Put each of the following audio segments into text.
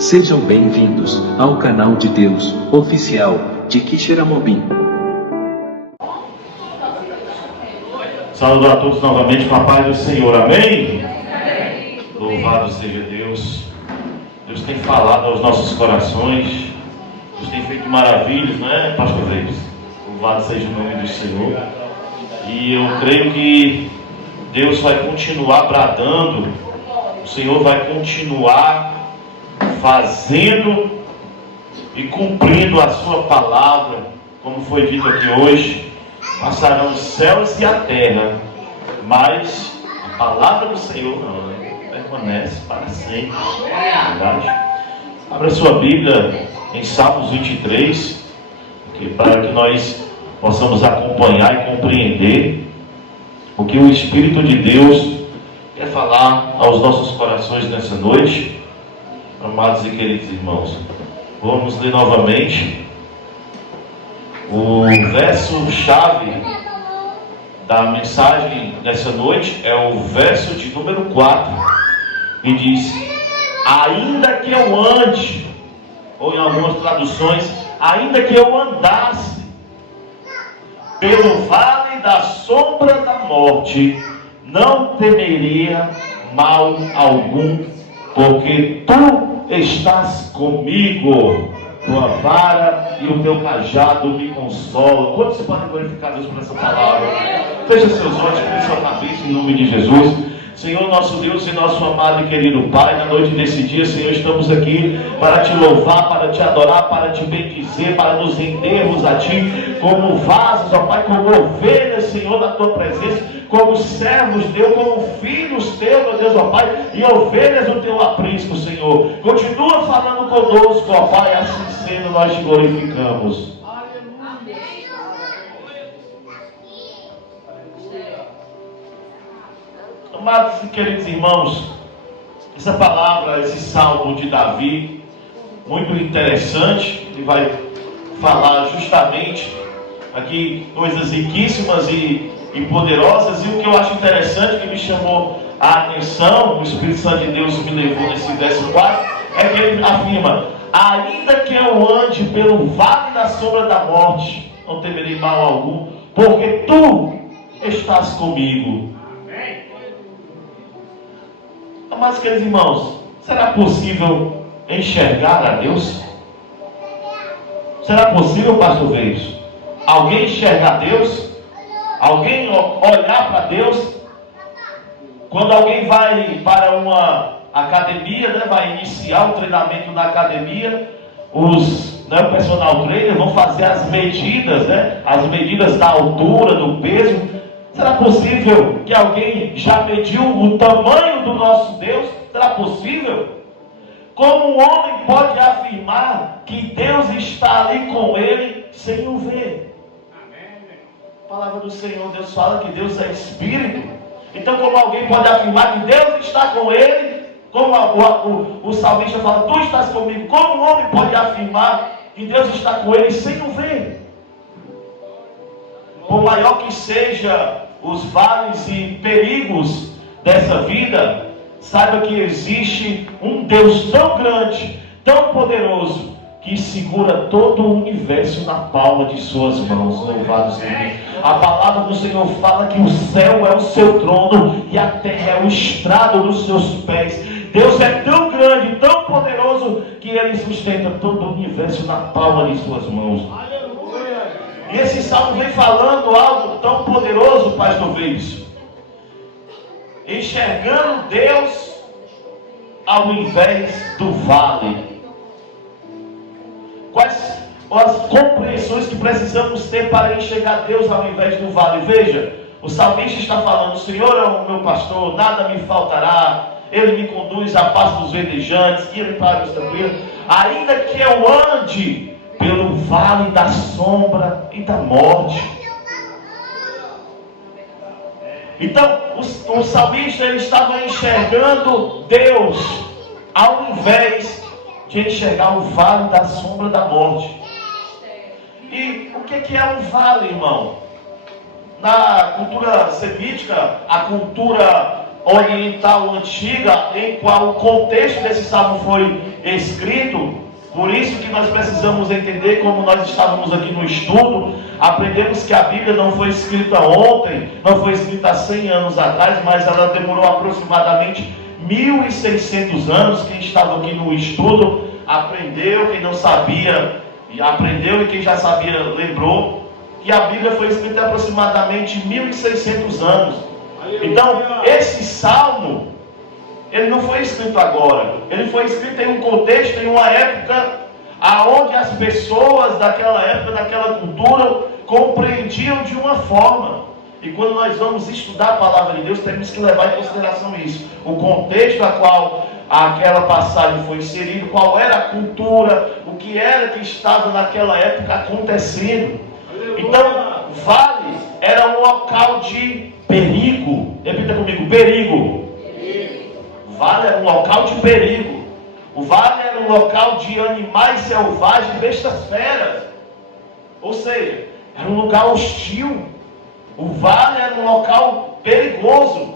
Sejam bem-vindos ao canal de Deus oficial de Quixeramobim. Saúdo a todos novamente com a paz do Senhor, amém? Louvado seja Deus. Deus tem falado aos nossos corações. Deus tem feito maravilhas, não é, pastor Reis? Louvado seja o nome do Senhor. E eu creio que Deus vai continuar bradando. O Senhor vai continuar fazendo e cumprindo a sua palavra, como foi dito aqui hoje. Passarão os céus e a terra, mas a palavra do Senhor não, né? Permanece para sempre. Verdade? Abra sua Bíblia em Salmos 23, para que nós possamos acompanhar e compreender o que o Espírito de Deus quer falar aos nossos corações nessa noite. Amados e queridos irmãos, vamos ler novamente o verso-chave da mensagem nessa noite. É o verso de número 4, e diz: ainda que eu ande, ou em algumas traduções, ainda que eu andasse pelo vale da sombra da morte, não temeria mal algum, porque tu estás comigo, tua vara e o teu cajado me consolam. Quanto você pode glorificar Deus por essa palavra? Feche seus olhos, com sua cabeça, em nome de Jesus. Senhor, nosso Deus e nosso amado e querido Pai, na noite desse dia, Senhor, estamos aqui para te louvar, para te adorar, para te bendizer, para nos rendermos a Ti como vasos, ó Pai, como ovelhas, Senhor, da Tua presença, como servos Teu, como filhos Teu, meu Deus, ó Pai, e ovelhas do Teu aprisco, Senhor. Continua falando conosco, ó Pai, assim sendo, nós te glorificamos. Amados e queridos irmãos, essa palavra, esse salmo de Davi, muito interessante. Ele vai falar justamente aqui coisas riquíssimas e poderosas. E o que eu acho interessante, que me chamou a atenção, o Espírito Santo de Deus me levou nesse verso 4, é que ele afirma: ainda que eu ande pelo vale da sombra da morte, não temerei mal algum, porque tu estás comigo. Mas, queridos irmãos, será possível enxergar a Deus? Será possível, pastor Veis, alguém enxergar Deus? Alguém olhar para Deus? Quando alguém vai para uma academia, né, vai iniciar o treinamento na academia, o personal trainer vão fazer as medidas, né, as medidas da altura, do peso. Será possível que alguém já mediu o tamanho do nosso Deus? Será possível? Como um homem pode afirmar que Deus está ali com ele sem o ver? A palavra do Senhor, Deus fala que Deus é Espírito. Então, como alguém pode afirmar que Deus está com ele? Como o salmista fala: tu estás comigo. Como um homem pode afirmar que Deus está com ele sem o ver? Por maior que seja os vales e perigos dessa vida, saiba que existe um Deus tão grande, tão poderoso, que segura todo o universo na palma de suas mãos. Louvado seja Deus. A palavra do Senhor fala que o céu é o seu trono e a terra é o estrado dos seus pés. Deus é tão grande, tão poderoso, que Ele sustenta todo o universo na palma de suas mãos. E esse salmo vem falando algo tão poderoso, pastor Veis. Enxergando Deus ao invés do vale. Quais as compreensões que precisamos ter para enxergar Deus ao invés do vale? Veja, o salmista está falando: o Senhor é o meu pastor, nada me faltará. Ele me conduz à paz dos verdejantes, guia-me para águas tranquilas. Ainda que eu ande pelo vale da sombra e da morte. Então, o salmista, ele estava enxergando Deus ao invés de enxergar o vale da sombra da morte. E o que é um vale, irmão? Na cultura semítica, a cultura oriental antiga, em qual o contexto desse salmo foi escrito. Por isso que nós precisamos entender, como nós estávamos aqui no estudo, aprendemos que a Bíblia não foi escrita ontem, não foi escrita há 100 anos atrás, mas ela demorou aproximadamente 1.600 anos. Quem estava aqui no estudo aprendeu, quem não sabia aprendeu, e quem já sabia lembrou que a Bíblia foi escrita há aproximadamente 1.600 anos. Então, esse salmo, ele não foi escrito agora, ele foi escrito em um contexto, em uma época aonde as pessoas daquela época, daquela cultura, compreendiam de uma forma. E quando nós vamos estudar a palavra de Deus, temos que levar em consideração isso, o contexto a qual aquela passagem foi inserida, qual era a cultura, o que era que estava naquela época acontecendo. Então, vale era um local de perigo. Repita comigo, perigo. Vale era um local de perigo. O vale era um local de animais selvagens, bestas feras. Ou seja, era um lugar hostil. O vale era um local perigoso.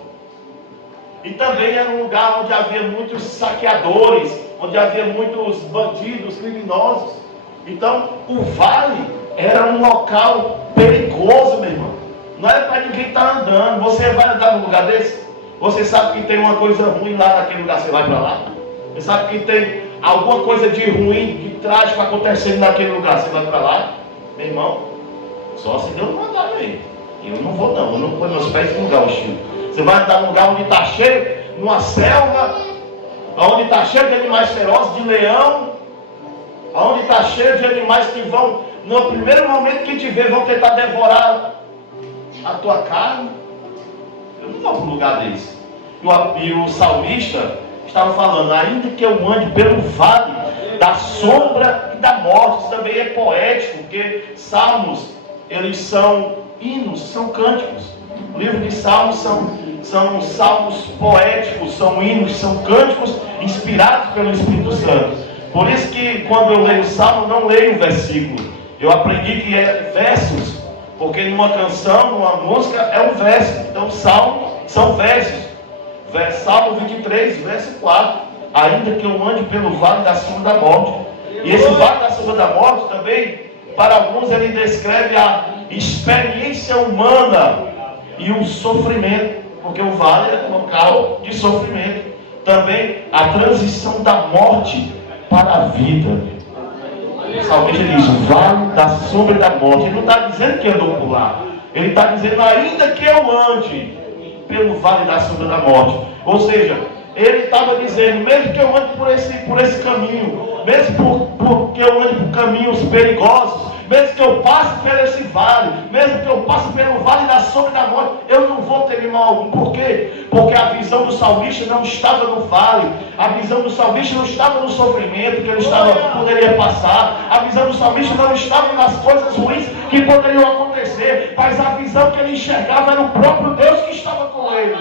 E também era um lugar onde havia muitos saqueadores, onde havia muitos bandidos, criminosos. Então, o vale era um local perigoso, meu irmão. Não é para ninguém estar andando. Você vai andar num lugar desse? Você sabe que tem uma coisa ruim lá naquele lugar, você vai para lá? Você sabe que tem alguma coisa de ruim, de trágico acontecendo naquele lugar, você vai para lá? Meu irmão, só se Deus mandar, velho. Eu não vou não, eu não ponho meus pés em lugar hostil. Você vai andar num lugar onde está cheio, numa selva, onde está cheio de animais ferozes, de leão, onde está cheio de animais que vão, no primeiro momento que te ver, vão tentar devorar a tua carne. Eu não vou para um lugar desse. E o salmista estava falando, ainda que eu ande pelo vale da sombra e da morte. Isso também é poético, porque salmos, eles são hinos, são cânticos. O livro de Salmos são salmos poéticos, são hinos, são cânticos inspirados pelo Espírito Santo. Por isso que quando eu leio o Salmo, não leio o versículo. Eu aprendi que é versos, porque numa canção, numa música, é um verso. Então, Salmo são versos. Salmo 23, verso 4. Ainda que eu ande pelo vale da sombra da morte. E esse vale da sombra da morte também, para alguns, ele descreve a experiência humana e o sofrimento, porque o vale é um local de sofrimento. Também a transição da morte para a vida. O salmista diz, o vale da sombra da morte. Ele não está dizendo que andou por lá. Ele está dizendo, ainda que eu ande pelo vale da sombra da morte. Ou seja, ele estava dizendo, mesmo que eu ande por esse caminho, mesmo que eu ande por caminhos perigosos, mesmo que eu passe por esse vale, mesmo que eu passe pelo vale da sombra da morte, eu não vou ter mal algum. Por quê? Porque a visão do salmista não estava no vale, a visão do salmista não estava no sofrimento que ele poderia passar, a visão do salmista não estava nas coisas ruins que poderiam acontecer, mas a visão que ele enxergava era o próprio Deus que estava com ele.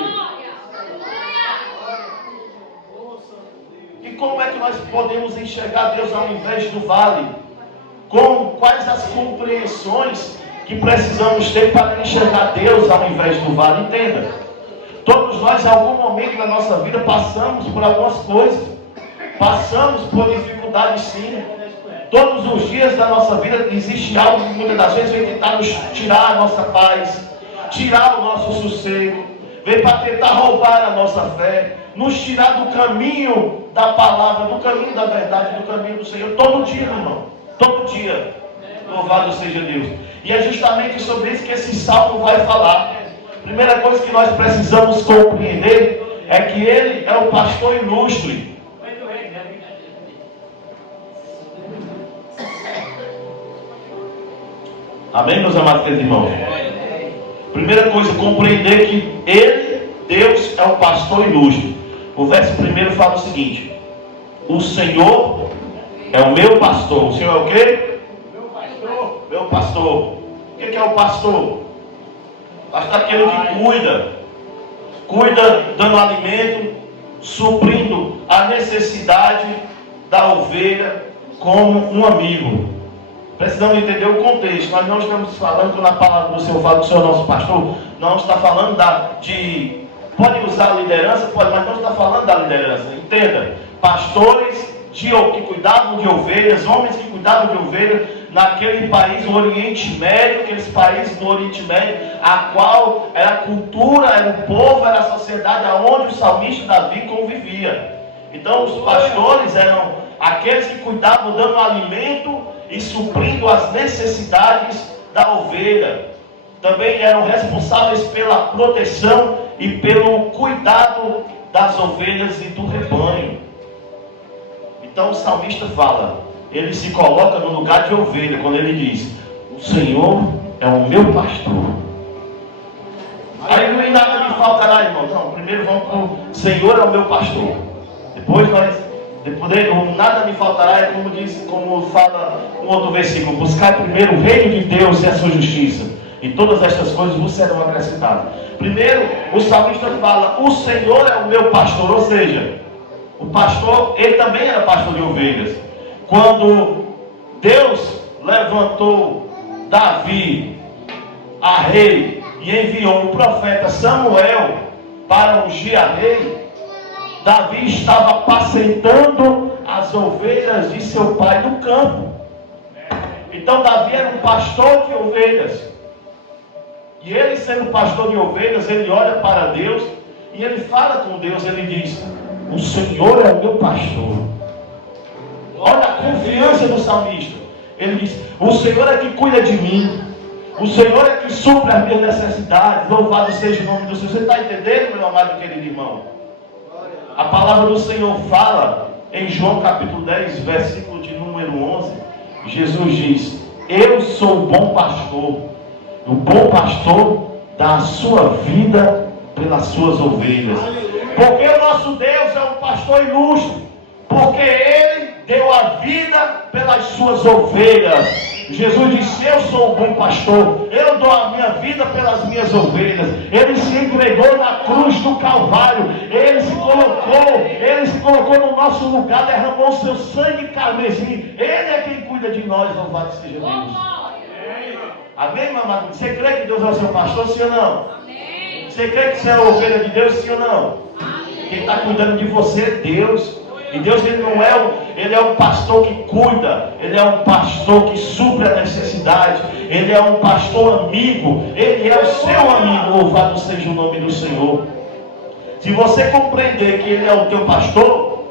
E como é que nós podemos enxergar Deus ao invés do vale? Quais as compreensões que precisamos ter para enxergar Deus ao invés do vale? Entenda, todos nós em algum momento da nossa vida passamos por algumas coisas, passamos por dificuldades sim. Todos os dias da nossa vida existe algo que muitas das vezes vem tentar nos tirar a nossa paz, tirar o nosso sossego, vem para tentar roubar a nossa fé, nos tirar do caminho da palavra, do caminho da verdade, do caminho do Senhor, todo dia, meu irmão. Todo dia, louvado seja Deus. E é justamente sobre isso que esse salmo vai falar. Primeira coisa que nós precisamos compreender é que ele é o pastor ilustre. Amém, meus amados irmãos? Primeira coisa, compreender que ele, Deus, é o pastor ilustre. O verso primeiro fala o seguinte: o Senhor é o meu pastor. O Senhor é o quê? Meu pastor. Meu pastor. O que é o pastor? Pastor é aquele que cuida dando alimento, suprindo a necessidade da ovelha como um amigo. Precisamos entender o contexto. Nós não estamos falando, quando a palavra do Senhor fala que o Senhor é nosso pastor, não está falando pode usar a liderança? Pode, mas não está falando da liderança. Entenda, pastores que cuidavam de ovelhas, homens que cuidavam de ovelhas, naquele país, no Oriente Médio, aqueles países do Oriente Médio, a qual era a cultura, era o povo, era a sociedade aonde o salmista Davi convivia. Então os pastores eram aqueles que cuidavam, dando alimento e suprindo as necessidades da ovelha. Também eram responsáveis pela proteção e pelo cuidado das ovelhas e do rebanho. Então o salmista fala, ele se coloca no lugar de ovelha, quando ele diz, o Senhor é o meu pastor. Aí não nada me faltará, irmão. Não, primeiro vamos para o Senhor é o meu pastor. Depois nada me faltará, é como fala um outro versículo, buscar primeiro o reino de Deus e a sua justiça, e todas estas coisas vos serão acrescentadas. Primeiro, o salmista fala, o Senhor é o meu pastor, ou seja, o pastor, ele também era pastor de ovelhas. Quando Deus levantou Davi a rei e enviou o profeta Samuel para ungir a rei, Davi estava apacentando as ovelhas de seu pai no campo. Então Davi era um pastor de ovelhas. E ele, sendo pastor de ovelhas, ele olha para Deus e ele fala com Deus, ele diz, o Senhor é o meu pastor. Olha a confiança do salmista. Ele diz, o Senhor é que cuida de mim. O Senhor é que supre as minhas necessidades. Louvado seja o nome do Senhor. Você está entendendo, meu amado e querido irmão? A palavra do Senhor fala em João capítulo 10, versículo de número 11. Jesus diz, eu sou o bom pastor. O bom pastor dá a sua vida pelas suas ovelhas. Porque o nosso Deus é um pastor ilustre. Porque Ele deu a vida pelas suas ovelhas. Jesus disse, eu sou o bom pastor, eu dou a minha vida pelas minhas ovelhas. Ele se entregou na cruz do Calvário, Ele se colocou no nosso lugar, derramou o seu sangue carmesim. Ele é quem cuida de nós, louvado seja Deus. Amém, meu amado? Você crê que Deus é o seu pastor, sim ou não? Amém. Você crê que você é a ovelha de Deus, sim ou não? Amém. Quem está cuidando de você é Deus. E Deus, Ele é um pastor que cuida, Ele é um pastor que supre a necessidade, Ele é um pastor amigo, Ele é o seu amigo, louvado seja o nome do Senhor. Se você compreender que Ele é o teu pastor,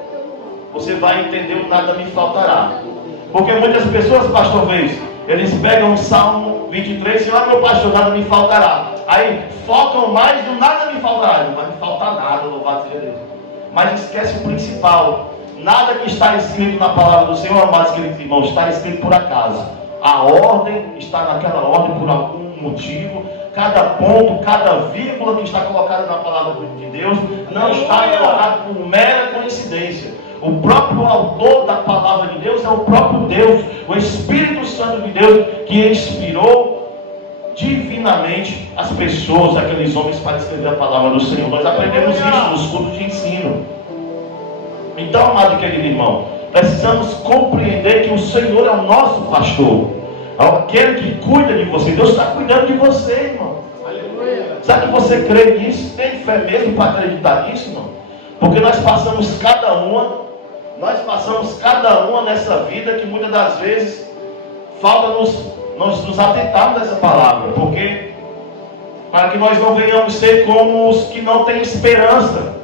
você vai entender o nada me faltará. Porque muitas pessoas, pastor Vez, eles pegam o Salmo 23 e dizem, meu pastor, nada me faltará. Aí focam mais no nada me faltará, não vai me faltar nada, louvado seja Deus. Mas esquece o principal. Nada que está escrito na palavra do Senhor, amados queridos irmãos, está escrito por acaso. A ordem está naquela ordem por algum motivo. Cada ponto, cada vírgula que está colocada na palavra de Deus não está colocado por mera coincidência. O próprio autor da palavra de Deus é o próprio Deus, o Espírito Santo de Deus, que inspirou divinamente as pessoas, aqueles homens, para escrever a palavra do Senhor. Nós aprendemos isso nos cultos de ensino. Então, amado e querido irmão, precisamos compreender que o Senhor é o nosso pastor, é aquele que cuida de você. Deus está cuidando de você, irmão. Aleluia. Sabe que você crê nisso? Tem fé mesmo para acreditar nisso, irmão? Porque nós passamos cada uma nessa vida que muitas das vezes falta nos atentarmos dessa palavra, porque para que nós não venhamos ser como os que não têm esperança.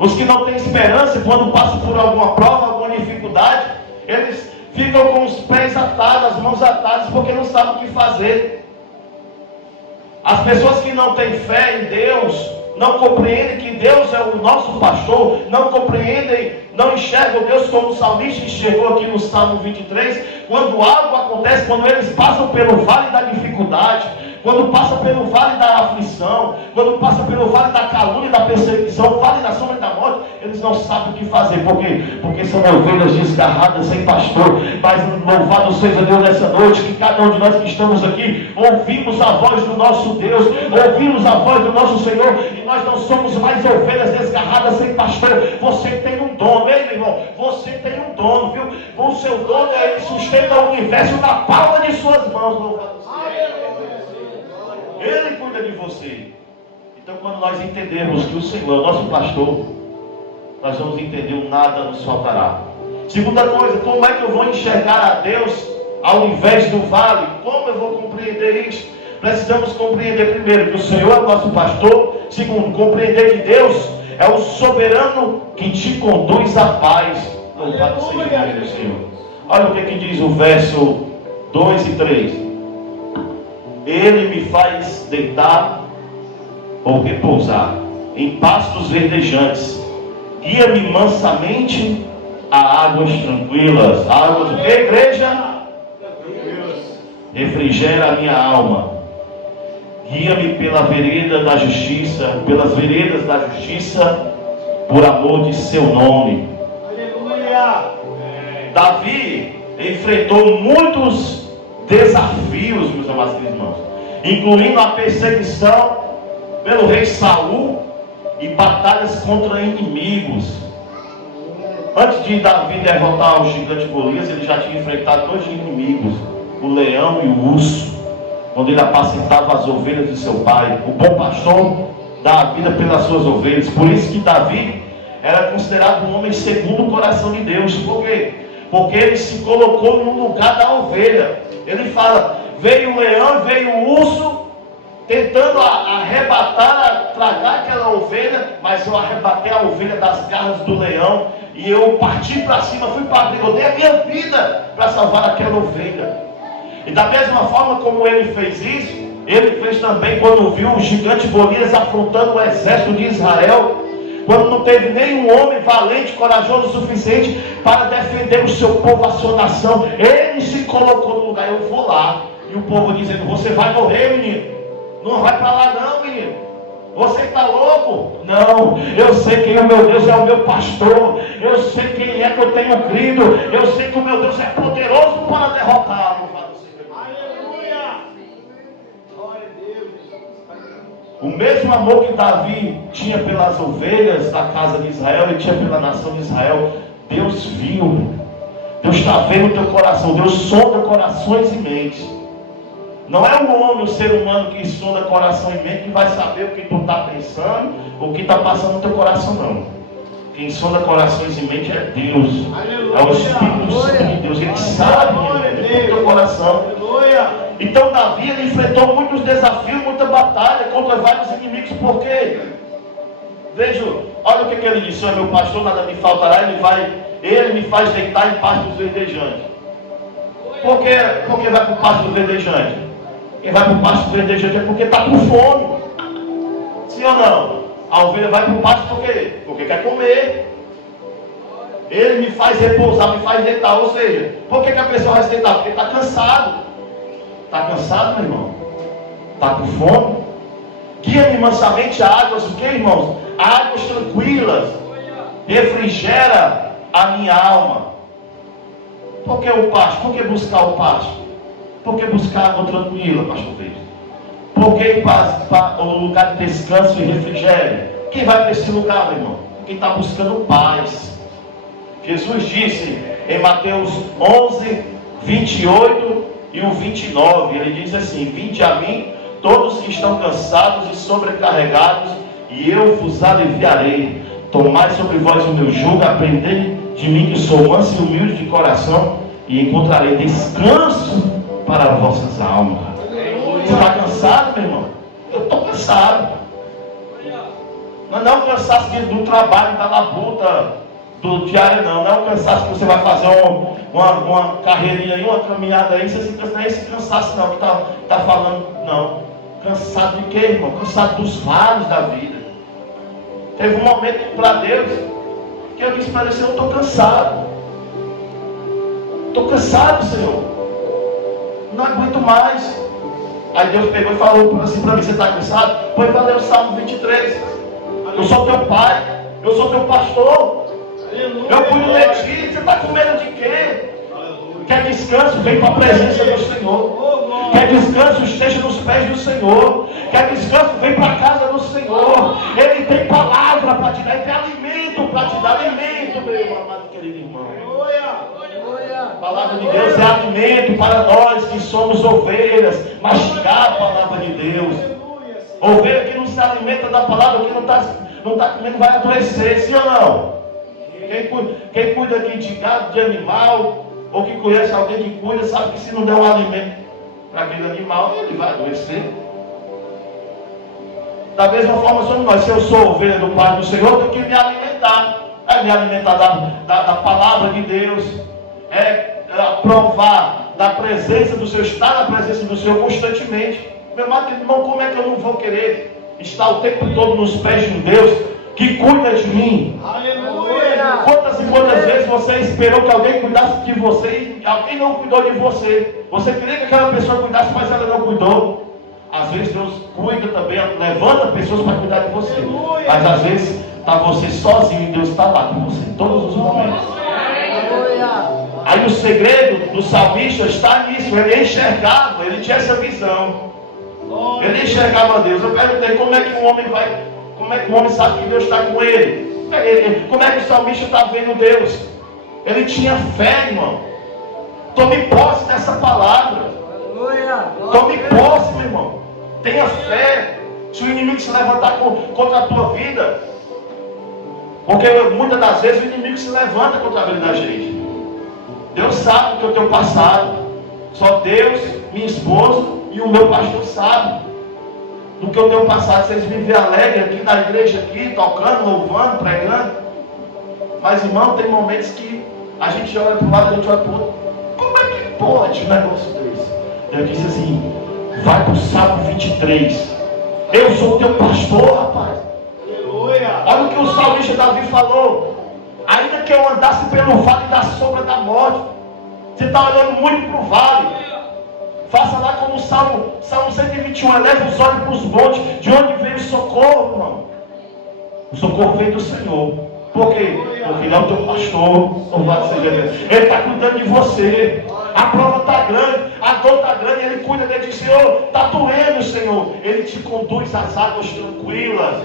Os que não têm esperança, quando passam por alguma prova, alguma dificuldade, eles ficam com os pés atados, as mãos atadas, porque não sabem o que fazer. As pessoas que não têm fé em Deus, não compreendem que Deus é o nosso pastor, não compreendem, não enxergam Deus como o salmista enxergou aqui no Salmo 23, quando algo acontece, quando eles passam pelo vale da dificuldade, quando passa pelo vale da aflição, quando passa pelo vale da calúnia, da perseguição, vale da sombra e da morte, eles não sabem o que fazer. Por quê? Porque são ovelhas desgarradas, sem pastor. Mas louvado seja Deus nessa noite, que cada um de nós que estamos aqui, ouvimos a voz do nosso Deus, ouvimos a voz do nosso Senhor, e nós não somos mais ovelhas desgarradas, sem pastor. Você tem um dono, hein, meu irmão? Você tem um dono, viu? O seu dono, ele sustenta o universo na palma de suas mãos, louvado seja Deus. Ele cuida de você. Então, quando nós entendemos que o Senhor é o nosso pastor, nós vamos entender o nada nos faltará. Segunda coisa, como é que eu vou enxergar a Deus ao invés do vale? Como eu vou compreender isso? Precisamos compreender primeiro que o Senhor é o nosso pastor. Segundo, compreender que Deus é o soberano que te conduz à paz. Louvado seja o nome do Senhor. Olha o que diz o verso 2 e 3. Ele me faz deitar ou repousar em pastos verdejantes. Guia-me mansamente a águas tranquilas. Águas do que, igreja? Refrigera a minha alma. Guia-me pela vereda da justiça, pelas veredas da justiça, por amor de seu nome. Aleluia! Davi enfrentou muitos desafios, meus amados irmãos, incluindo a perseguição pelo rei Saul e batalhas contra inimigos. Antes de Davi derrotar o gigante Golias, ele já tinha enfrentado dois inimigos, o leão e o urso, quando ele apacentava as ovelhas de seu pai. O bom pastor dá a vida pelas suas ovelhas. Por isso que Davi era considerado um homem segundo o coração de Deus. Por quê? Porque ele se colocou no lugar da ovelha. Ele fala, veio o leão, veio o urso, tentando arrebatar, tragar aquela ovelha, mas eu arrebatei a ovelha das garras do leão, e eu parti para cima, fui para a briga, eu dei a minha vida para salvar aquela ovelha. E da mesma forma como ele fez isso, ele fez também quando viu o gigante Golias afrontando o exército de Israel, quando não teve nenhum homem valente, corajoso o suficiente para defender o seu povo, a sua nação. Ele se colocou no lugar, eu vou lá. E o povo dizendo, você vai morrer, menino. Não vai para lá não, menino. Você está louco? Não, eu sei quem o meu Deus é, o meu pastor. Eu sei quem é que eu tenho crido. Eu sei que o meu Deus é poderoso para derrotá-lo. O mesmo amor que Davi tinha pelas ovelhas da casa de Israel, ele tinha pela nação de Israel. Deus viu. Deus está vendo o teu coração. Deus sonda corações e mentes. Não é o homem, o ser humano que sonda coração e mente que vai saber o que tu está pensando, o que está passando no teu coração, não. Quem sonda corações e mente é Deus. Aleluia, é o Espírito Santo de Deus. Ele sabe o teu coração. Aleluia. Então Davi, ele enfrentou muitos desafios, muita batalha contra vários inimigos. Por quê? Veja, olha o que ele disse: o meu pastor, nada me faltará, ele me faz deitar em pastos verdejantes. Por que vai para o pasto verdejante? Quem vai para o pasto verdejante é porque está com fome. Sim ou não? A ovelha vai para o pasto por quê? Porque quer comer. Ele me faz repousar, me faz deitar. Ou seja, por que a pessoa vai se deitar? Porque está cansado. Está cansado, meu irmão? Está com fome? Guia-me mansamente a águas, o que, irmãos? Águas tranquilas. Refrigera a minha alma. Por que o pasto? Por que buscar o pasto? Por que buscar água tranquila, pastor Pedro? Por que ir para o lugar de descanso e refrigério? Quem vai para esse lugar, meu irmão? Quem está buscando paz. Jesus disse em Mateus 11, 28 e o 29, ele diz assim: vinde a mim, todos que estão cansados e sobrecarregados, e eu vos aliviarei. Tomai sobre vós o meu jugo, aprendei de mim que sou manso e humilde de coração, e encontrarei descanso para as vossas almas. Você está cansado, meu irmão? Eu estou cansado. Mas não é um cansaço do trabalho, da labuta, do diário, não. Não é um cansaço que você vai fazer uma carreirinha aí, uma caminhada aí, você se cansa. Não é esse cansaço não que está falando, não. Cansado de quê, irmão? Cansado dos vales da vida. Teve um momento para Deus que eu disse para ele: Senhor, eu estou cansado. Estou cansado, Senhor. Não aguento mais. Aí Deus pegou e falou assim para mim: você está cansado? Pois vai ler o Salmo 23. Eu sou teu pai. Eu sou teu pastor. Eu cuido de ti. Você está com medo de quê? Quer descanso? Vem para a presença do Senhor. Quer descanso? Esteja nos pés do Senhor. Quer descanso? Vem para a casa do Senhor. Ele tem palavra para te dar. Ele tem alimento para te dar. Alimento, meu amado querido irmão. A palavra de Deus é alimento para nós que somos ovelhas. Mastigar a palavra de Deus. Ovelha que não se alimenta da palavra, que não está comendo, vai adoecer. Sim ou não? Quem cuida aqui de gado, de animal, ou que conhece alguém que cuida, sabe que se não der um alimento para aquele animal, ele vai adoecer. Da mesma forma somos nós. Se eu sou ovelha do Pai do Senhor, eu tenho que me alimentar. É me alimentar da palavra de Deus. É provar da presença do Senhor, estar na presença do Senhor constantemente. Meu amado irmão, como é que eu não vou querer estar o tempo todo nos pés de um Deus que cuida de mim? Aleluia! Quantas e quantas vezes você esperou que alguém cuidasse de você e alguém não cuidou de você? Você queria que aquela pessoa cuidasse, mas ela não cuidou. Às vezes Deus cuida também, levanta pessoas para cuidar de você. Mas às vezes está você sozinho e Deus está lá com você em todos os momentos. Aí o segredo do salmista está nisso. Ele enxergava, ele tinha essa visão. Ele enxergava Deus. Eu perguntei como é que um homem vai, como é que um homem sabe que Deus está com ele? Como é que o salmista está vendo Deus? Ele tinha fé, irmão. Tome posse dessa palavra. Tome posse, meu irmão. Tenha fé. Se o inimigo se levantar contra a tua vida, porque muitas das vezes o inimigo se levanta contra a vida da gente. Deus sabe do que eu tenho passado. Só Deus, minha esposa e o meu pastor sabem do que eu tenho passado. Vocês me veem alegre aqui na igreja, aqui, tocando, louvando, pregando. Mas, irmão, tem momentos que a gente olha para um lado, a gente olha para o outro. Como é que pode um negócio desse? Eu disse assim, vai para o Salmo 23. Eu sou o teu pastor, rapaz. Olha o que o salmista Davi falou. Ainda que eu andasse pelo vale da sombra da morte. Você está olhando muito para o vale. Faça lá como o Salmo 121. Eleva os olhos para os montes. De onde vem o socorro, irmão? O socorro vem do Senhor. Por quê? Porque Ele é o teu pastor. Louvado seja Deus. Ele está cuidando de você. A prova está grande, a dor está grande. Ele cuida de ti, Senhor. Está doendo, Senhor. Ele te conduz às águas tranquilas.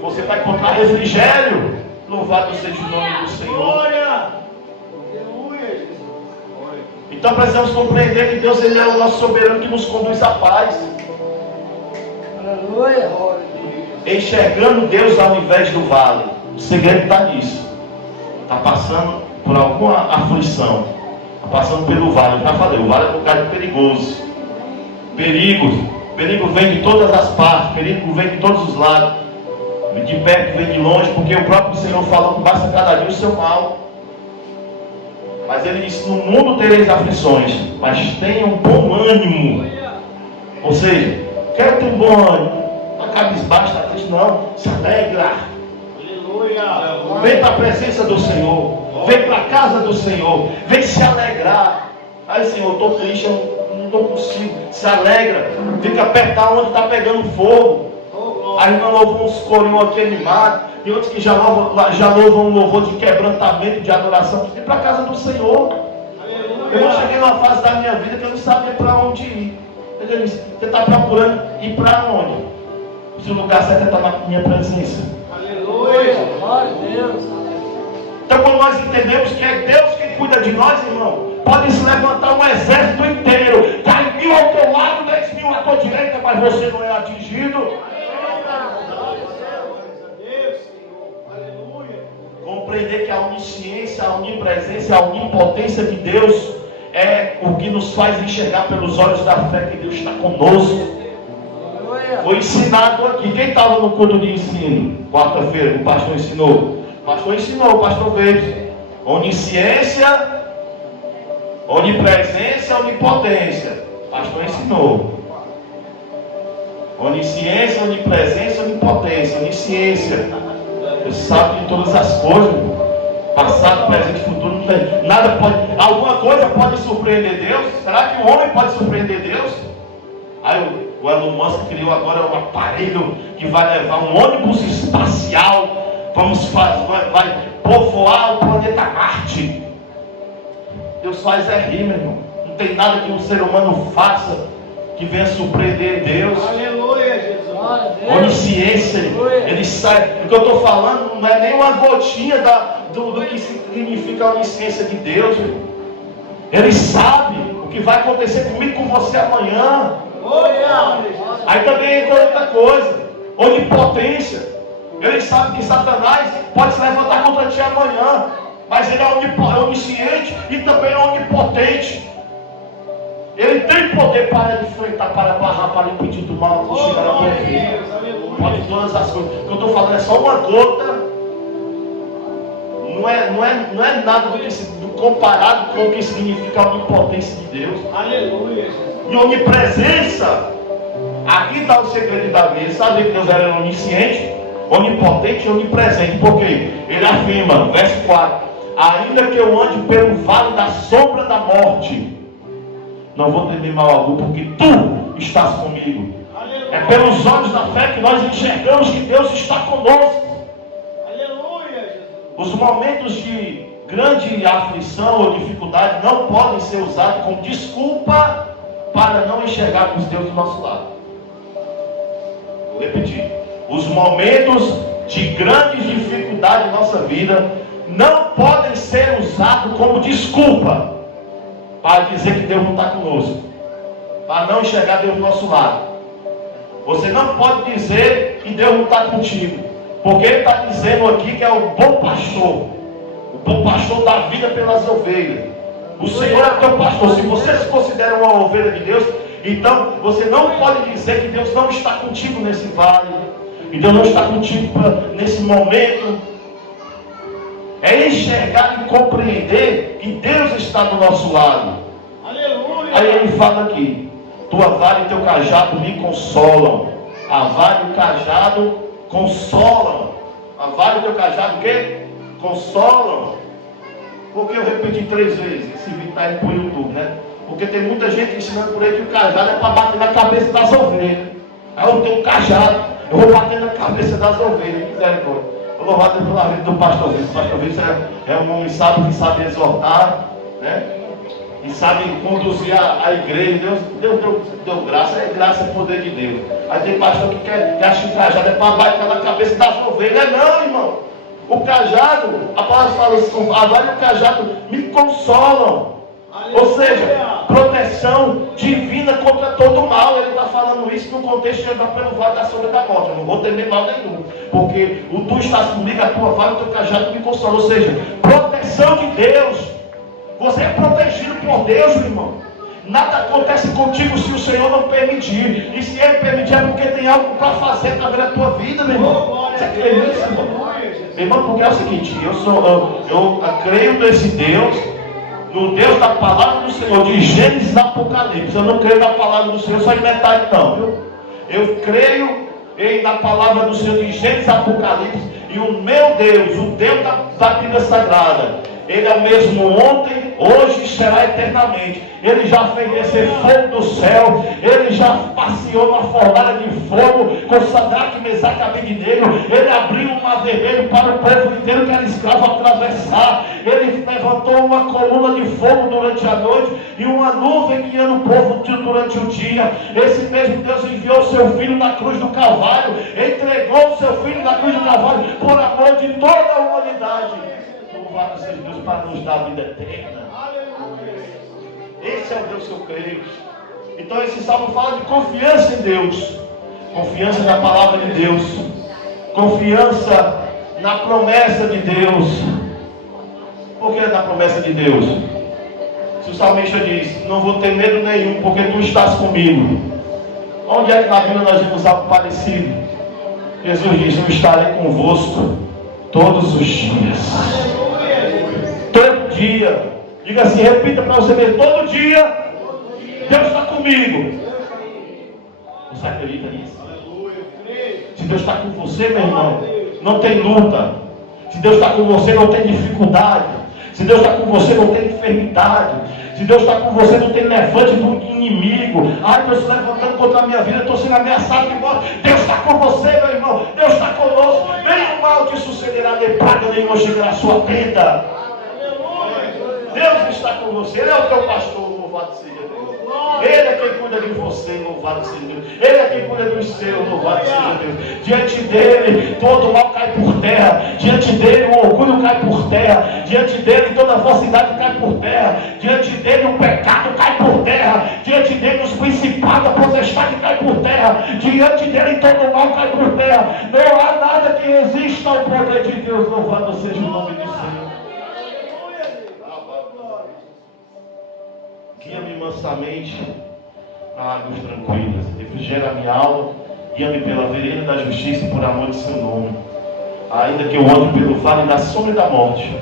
Você vai encontrar refrigério. Louvado seja o nome do Senhor. Então precisamos compreender que Deus, Ele é o nosso soberano que nos conduz à paz. Aleluia. Enxergando Deus ao invés do vale. O segredo está nisso. Está passando por alguma aflição. Está passando pelo vale. Eu já falei, o vale é um lugar perigoso. Perigo vem de todas as partes. Perigo vem de todos os lados. Vem de perto, vem de longe. Porque o próprio Senhor falou que basta cada dia o seu mal. Mas Ele disse, no mundo tereis aflições, mas tenham bom ânimo. Ou seja, quero ter um bom ânimo. Não cabisbaixo, está triste, não. Se alegra. Aleluia. Vem para a presença do Senhor. Vem para a casa do Senhor. Vem se alegrar. Ai, Senhor, estou triste, eu não consigo. Se alegra. Fica perto onde está pegando fogo. Aí nós louvamos uns corinhos aqui animados. E outros que já louvam um louvor de quebrantamento, de adoração. E para a casa do Senhor. Aleluia. Eu cheguei numa fase da minha vida que eu não sabia para onde ir. Ele disse, você está procurando ir para onde? Se o lugar certo é estar na minha presença. Aleluia. Glória a Deus. Então quando nós entendemos que é Deus quem cuida de nós, irmão, pode se levantar um exército inteiro. Cai 1000 ao teu lado, 10.000 à tua direita, mas você não é atingido. Compreender que a onisciência, a onipresença, a onipotência de Deus é o que nos faz enxergar pelos olhos da fé que Deus está conosco. Foi ensinado aqui. Quem estava no culto de ensino? Quarta-feira, o pastor ensinou. O pastor veio. Onisciência, onipresença, onipotência. O pastor ensinou. Onisciência, onipresença, onipotência. Onisciência. Deus sabe de todas as coisas, passado, presente, futuro, não tem nada pode. Alguma coisa pode surpreender Deus? Será que o homem pode surpreender Deus? Aí o Elon Musk criou agora um aparelho que vai levar um ônibus espacial. Vai povoar o planeta Marte. Deus faz rir, meu irmão. Não tem nada que um ser humano faça que venha surpreender Deus. Aleluia, Jesus. Onisciência, ele sai. O que eu estou falando não é nem uma gotinha do que significa a onisciência de Deus. Ele sabe o que vai acontecer comigo e com você amanhã. Aí também entra outra coisa, onipotência. Ele sabe que Satanás pode se levantar contra ti amanhã, mas ele é onisciente e também é onipotente. Ele tem poder para enfrentar, para barrar, para impedir do mal de chegar a tua vida. Pode todas as coisas. O que eu estou falando é só uma gota. Não é nada comparado com o que significa a onipotência de Deus. Aleluia. E onipresença. Aqui está o segredo da vida. Sabe que Deus era onisciente, onipotente e onipresente. Por quê? Ele afirma, verso 4: ainda que eu ande pelo vale da sombra da morte, não vou temer mal algum, porque tu estás comigo. Aleluia. É pelos olhos da fé que nós enxergamos que Deus está conosco. Os momentos de grande aflição ou dificuldade não podem ser usados como desculpa para não enxergarmos Deus do nosso lado. Vou repetir. Os momentos de grande dificuldade em nossa vida não podem ser usados como desculpa para dizer que Deus não está conosco, para não enxergar Deus do nosso lado. Você não pode dizer que Deus não está contigo, porque Ele está dizendo aqui que é o bom pastor. O bom pastor dá vida pelas ovelhas. O Senhor é o teu pastor. Se você se considera uma ovelha de Deus, então você não pode dizer que Deus não está contigo nesse vale, e Deus não está contigo nesse momento. É enxergar e compreender que Deus está do nosso lado. Aleluia. Aí ele fala aqui: tua vara e teu cajado me consolam. A vara e o cajado consolam. A vara e o teu cajado o quê? Consolam. Porque eu repeti 3 vezes. Esse vídeo está indo para o YouTube, né? Porque tem muita gente ensinando por aí que o cajado é para bater na cabeça das ovelhas. Aí eu tenho um cajado, eu vou bater na cabeça das ovelhas. Misericórdia. Eu vou bater pela vida do pastor Vitor. O pastor Vitor é um homem sábio que sabe exortar, né? E sabe conduzir a igreja. Deus deu graça, graça é poder de Deus. Aí tem pastor que acha que o cajado é para bater na cabeça das ovelhas. Não, irmão. O cajado, a palavra fala assim: agora o cajado me consolam. Ou seja, proteção divina contra todo mal. Ele está falando isso no contexto de andar pelo vale da sombra da morte. Eu não vou temer mal nenhum, porque o tu estás comigo, a tua vara e o teu cajado me consolam. Ou seja, proteção de Deus. Você é protegido por Deus, meu irmão. Nada acontece contigo se o Senhor não permitir. E se Ele permitir é porque tem algo para fazer na vida da tua vida, meu irmão. Você crê nisso, irmão? Meu irmão, porque é o seguinte: eu creio nesse Deus, no Deus da palavra do Senhor, de Gênesis e Apocalipse. Eu não creio na palavra do Senhor só em metade, não, viu? Eu creio na palavra do Senhor de Gênesis e Apocalipse. E o meu Deus, o Deus da Bíblia Sagrada, Ele é o mesmo ontem, hoje e será eternamente. Ele já fez descer fogo do céu. Ele já passeou na fornalha de fogo com Sadraque, Mesaque e Abednego. Ele abriu o mar vermelho para o povo inteiro que era escravo atravessar. Ele levantou uma coluna de fogo durante a noite e uma nuvem guiando o povo durante o dia. Esse mesmo Deus enviou o seu Filho na cruz do Calvário, entregou o seu Filho na cruz do Calvário por amor de toda a humanidade. Louvado seja Deus para nos dar a vida eterna. Esse é o Deus que eu creio. Então esse salmo fala de confiança em Deus, confiança na palavra de Deus, confiança na promessa de Deus. Por que na promessa de Deus? Se o salmista diz: não vou ter medo nenhum, porque tu estás comigo. Onde é que na Bíblia nós vemos algo parecido? Jesus diz: eu estarei convosco todos os dias. Todo dia. Diga assim, repita para você mesmo: todo dia Deus está comigo. Você acredita nisso? Se Deus está com você, meu irmão, não tem luta. Se Deus está com você, não tem dificuldade. Se Deus está com você, não tem enfermidade. Se Deus está com você, não tem levante do inimigo. Ai, Deus está levantando contra a minha vida, eu estou sendo ameaçado de morte. Deus está com você, meu irmão. Deus está conosco. Nenhum mal te sucederá, nem praga nenhuma chegará à sua tenda. Deus está com você. Ele é o teu pastor, louvado seja Deus. Ele é quem cuida de você, louvado seja Deus. Ele é quem cuida dos seus, louvado seja Deus. Diante dele, todo o mal cai por terra. Diante dele, o orgulho cai por terra. Diante dele, toda a falsidade cai por terra. Diante dele, o pecado cai por terra. Diante dele, os principados, a potestade cai por terra. Diante dele, todo o mal cai por terra. Não há nada que resista ao poder de Deus, louvado seja o nome do Senhor. Guia-me mansamente a águas tranquilas, refrigera minha alma, guia-me pela vereda da justiça e por amor de seu nome. Ainda que eu ande pelo vale da sombra e da morte,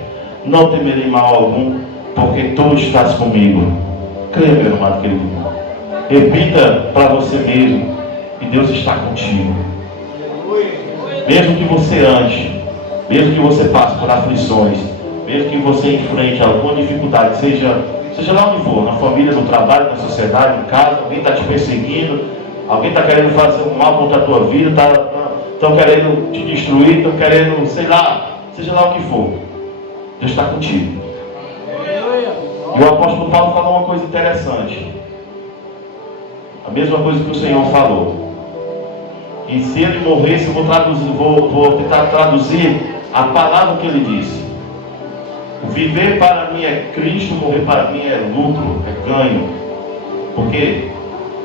não temerei mal algum, porque tu estás comigo. Creia, meu amado querido irmão. Repita para você mesmo, que Deus está contigo. Mesmo que você ande, mesmo que você passe por aflições, mesmo que você enfrente alguma dificuldade, seja lá onde for, na família, no trabalho, na sociedade, em casa, alguém está te perseguindo, alguém está querendo fazer um mal contra a tua vida, estão querendo te destruir, estão querendo, sei lá, seja lá o que for, Deus está contigo. E o apóstolo Paulo falou uma coisa interessante, a mesma coisa que o Senhor falou. E se ele morresse, eu vou tentar traduzir a palavra que ele disse. Viver para mim é Cristo, morrer para mim é lucro, é ganho. Por quê?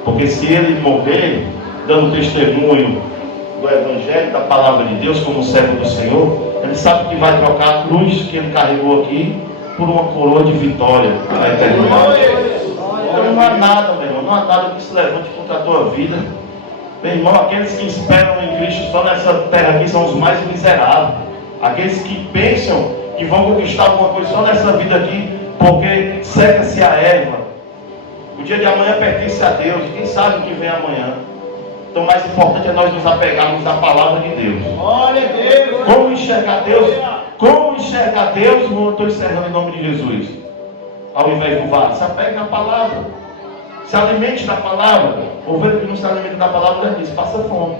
Porque se ele morrer, dando testemunho do Evangelho, da palavra de Deus, como servo do Senhor, ele sabe que vai trocar a cruz que ele carregou aqui por uma coroa de vitória na eternidade. Então não há nada, meu irmão, não há nada que se levante contra a tua vida. Meu irmão, aqueles que esperam em Cristo só nessa terra aqui são os mais miseráveis. Aqueles que pensam que vão conquistar alguma coisa só nessa vida aqui, porque seca-se a erva. O dia de amanhã pertence a Deus, quem sabe o que vem amanhã. Então o mais importante é nós nos apegarmos à palavra de Deus. Glória a Deus! Como enxergar Deus? Como enxergar Deus? Não estou encerrando em nome de Jesus. Ao invés do vale, se apegue na palavra. Se alimente da palavra. Ovelha que não se alimenta da palavra, diz, passa fome.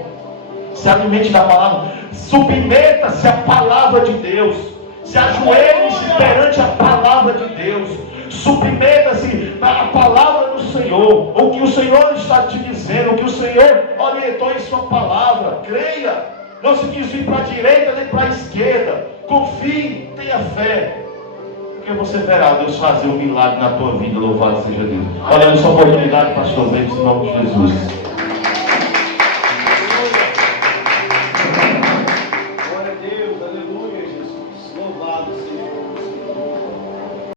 Se alimente da palavra. Submeta-se à palavra de Deus. Se ajoelhe-se perante a palavra de Deus. Submeta-se à palavra do Senhor. O que o Senhor está te dizendo, o que o Senhor orientou em sua palavra. Creia. Não se desvie para a direita nem para a esquerda. Confie, tenha fé. Porque você verá Deus fazer um milagre na tua vida. Louvado seja Deus. Olha essa oportunidade, pastor, em nome de Jesus.